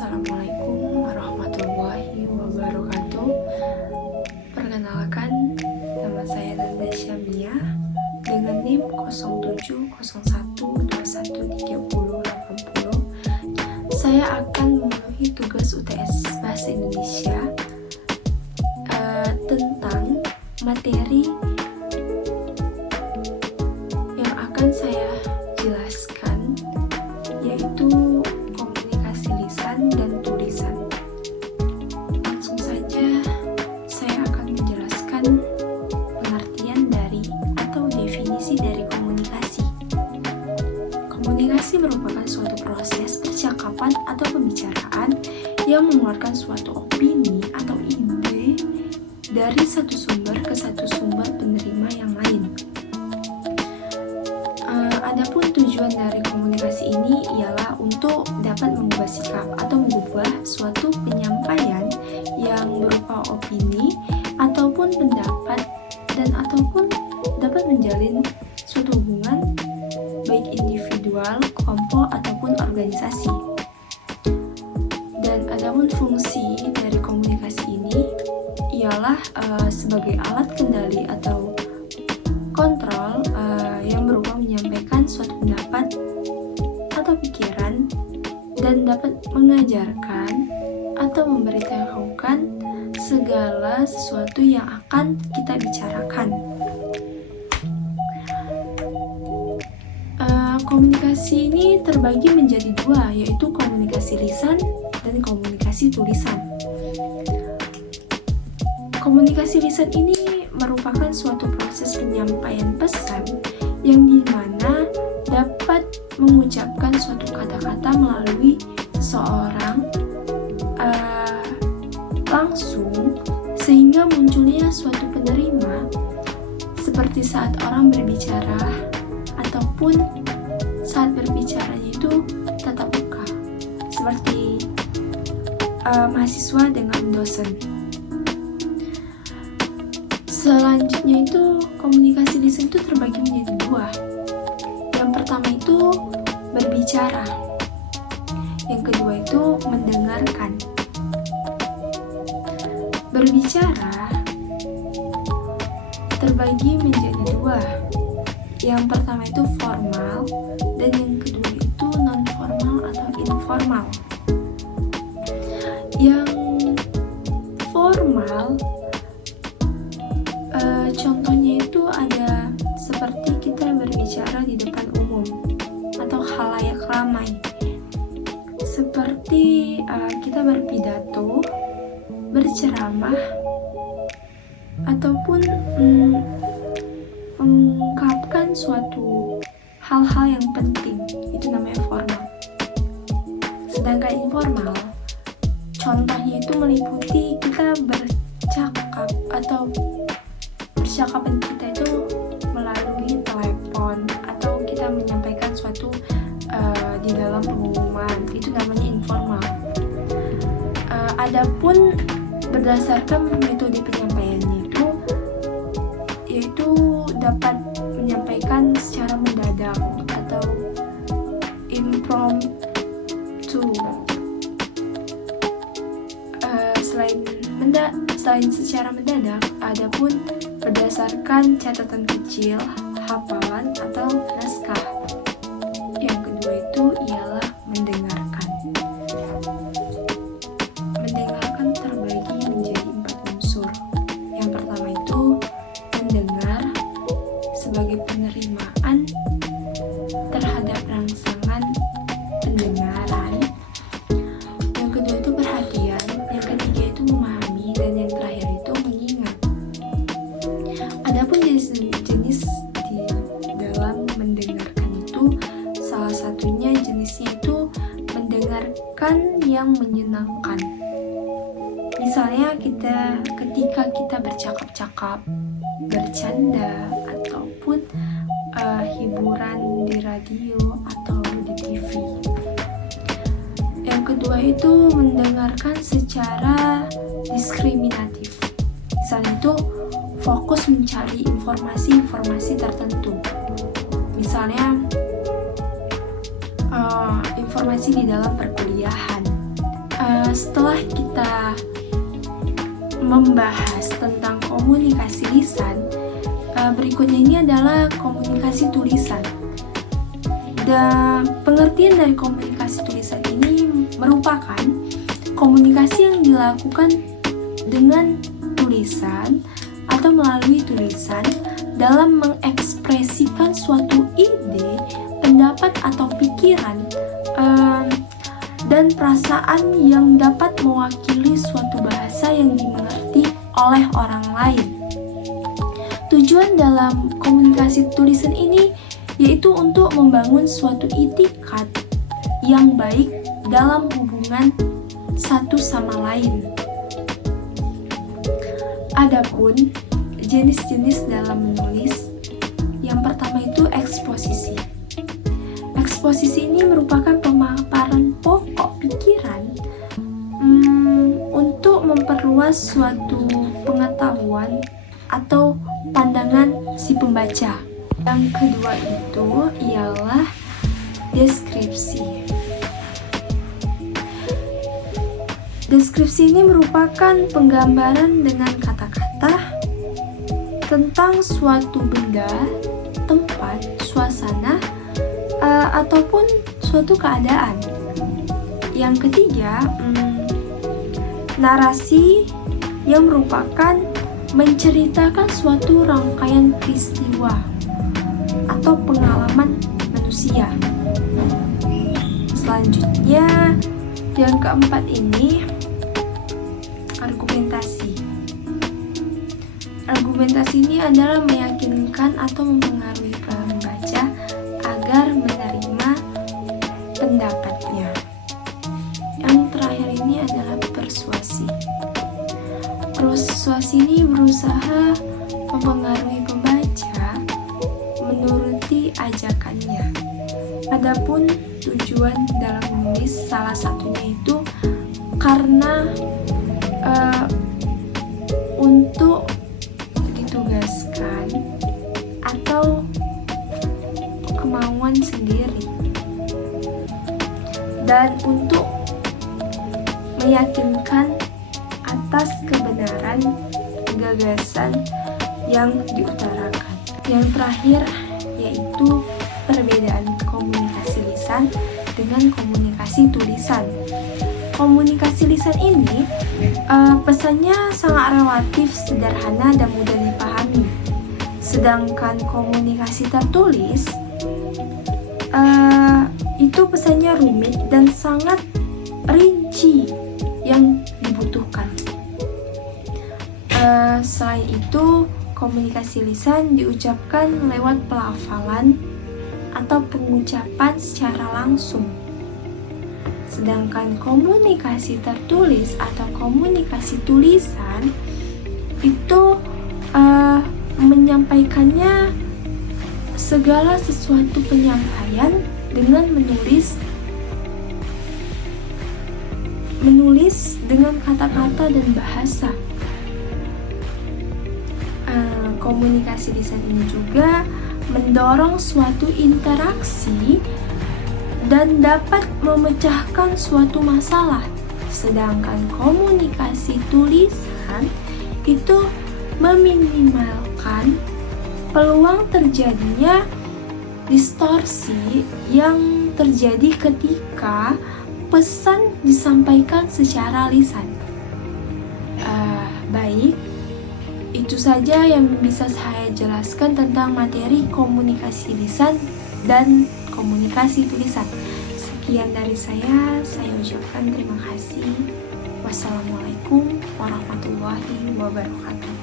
Assalamualaikum warahmatullahi wabarakatuh. Perkenalkan, nama saya Nanda Syamia dengan NIM 0701213080. Saya akan memenuhi tugas UTS Bahasa Indonesia tentang materi yang akan saya jelaskan, yaitu komunikasi lisan dan tulisan. Langsung saja saya akan menjelaskan pengertian dari atau definisi dari komunikasi. Komunikasi merupakan suatu proses percakapan atau pembicaraan yang mengeluarkan suatu opini atau ide dari satu sumber ke satu sumber penerima yang lain. Adapun tujuan dari komunikasi ini ialah untuk dapat mengubah sikap atau mengubah suatu penyampaian yang berupa opini ataupun pendapat dan ataupun dapat menjalin suatu hubungan baik individual, kelompok ataupun organisasi. Dan adapun fungsi dari komunikasi ini ialah sebagai alat kendali atau kontrol yang berupa menyampaikan suatu pendapat atau pikiran dan dapat mengajarkan atau memberitahukan segala sesuatu yang akan kita bicarakan. Komunikasi ini terbagi menjadi dua, yaitu komunikasi lisan dan komunikasi tulisan. Komunikasi lisan ini merupakan suatu proses penyampaian pesan yang dimana dapat mengucapkan suatu kata-kata melalui seseorang langsung sehingga munculnya suatu penerima, seperti saat orang berbicara ataupun saat berbicaranya itu tatap muka, seperti mahasiswa dengan dosen. Selanjutnya itu komunikasi lisan itu terbagi menjadi dua. Yang pertama itu berbicara. Yang kedua itu mendengarkan. Berbicara terbagi menjadi dua. Yang pertama itu formal dan yang kedua itu non formal atau informal. Yang formal contohnya itu ada seperti kita berbicara di depan umum atau khalayak ramai, seperti kita berpidato, berceramah, ataupun mengungkapkan suatu hal-hal yang penting. Itu namanya formal. Sedangkan informal contohnya itu meliputi kita bercakap atau percakapan kita itu melalui telepon atau kita menyampaikan suatu di dalam pengumuman. Itu namanya informal. Adapun berdasarkan metode penyampaiannya itu yaitu dapat menyampaikan secara mendadak atau impromptu. Selain secara mendadak, adapun berdasarkan catatan kecil, hafalan atau naskah. Yang kedua itu ialah mendengarkan. Mendengarkan terbagi menjadi 4 unsur. Yang pertama itu mendengar sebagai penerimaan terhadap rangsangan pendengaran. Yang kedua itu perhatian. Yang ketiga itu memahami, dan yang terakhir itu mengingat. Adapun jenis di dalam mendengarkan itu salah satunya jenisnya itu mendengarkan yang menyenangkan. Misalnya ketika kita bercakap-cakap, bercanda, ataupun hiburan di radio atau di TV. Yang kedua itu mendengarkan secara diskriminatif. Misalnya itu fokus mencari informasi-informasi tertentu. Misalnya informasi di dalam perkuliahan setelah kita membahas tentang komunikasi lisan, berikutnya ini adalah komunikasi tulisan. Dan pengertian dari komunikasi tulisan ini merupakan komunikasi yang dilakukan dengan tulisan atau melalui tulisan dalam mengekspresikan suatu ide, pendapat atau pikiran dan perasaan yang dapat mewakili suatu bahasa yang dimengerti oleh orang lain. Tujuan dalam komunikasi tulisan ini yaitu untuk membangun suatu itikat yang baik dalam hubungan satu sama lain. Adapun jenis-jenis dalam menulis, yang pertama itu eksposisi. Eksposisi ini merupakan pemaparan pokok pikiran untuk memperluas suatu pengetahuan atau pandangan si pembaca. Yang kedua itu ialah deskripsi. Deskripsi ini merupakan penggambaran dengan kata-kata tentang suatu benda, tempat, suasana, ataupun suatu keadaan. Yang ketiga, narasi yang merupakan menceritakan suatu rangkaian peristiwa atau pengalaman manusia. Selanjutnya, yang keempat ini argumentasi. Argumentasi ini adalah meyakinkan atau mempengaruhi pembaca agar menerima pendapatnya. Yang terakhir ini adalah persuasi. Persuasi ini berusaha mempengaruhi pembaca menuruti ajakannya. Adapun tujuan dalam menulis salah satunya itu karena untuk ditugaskan atau kemauan sendiri dan untuk meyakinkan atas kebenaran gagasan yang diutarakan. Yang terakhir yaitu perbedaan komunikasi lisan dengan komunikasi tulisan. Komunikasi lisan ini pesannya sangat relatif sederhana dan mudah dipahami. Sedangkan komunikasi tertulis itu pesannya rumit dan sangat rinci yang dibutuhkan. Selain itu, komunikasi lisan diucapkan lewat pelafalan atau pengucapan secara langsung. Sedangkan komunikasi tertulis atau komunikasi tulisan itu menyampaikannya segala sesuatu penyampaian dengan menulis dengan kata-kata dan bahasa. Komunikasi lisan ini juga mendorong suatu interaksi dan dapat memecahkan suatu masalah. Sedangkan komunikasi tulisan itu meminimalkan peluang terjadinya distorsi yang terjadi ketika pesan disampaikan secara lisan. Baik, itu saja yang bisa saya jelaskan tentang materi komunikasi lisan dan komunikasi tulisan. Sekian dari saya ucapkan terima kasih. Wassalamualaikum warahmatullahi wabarakatuh.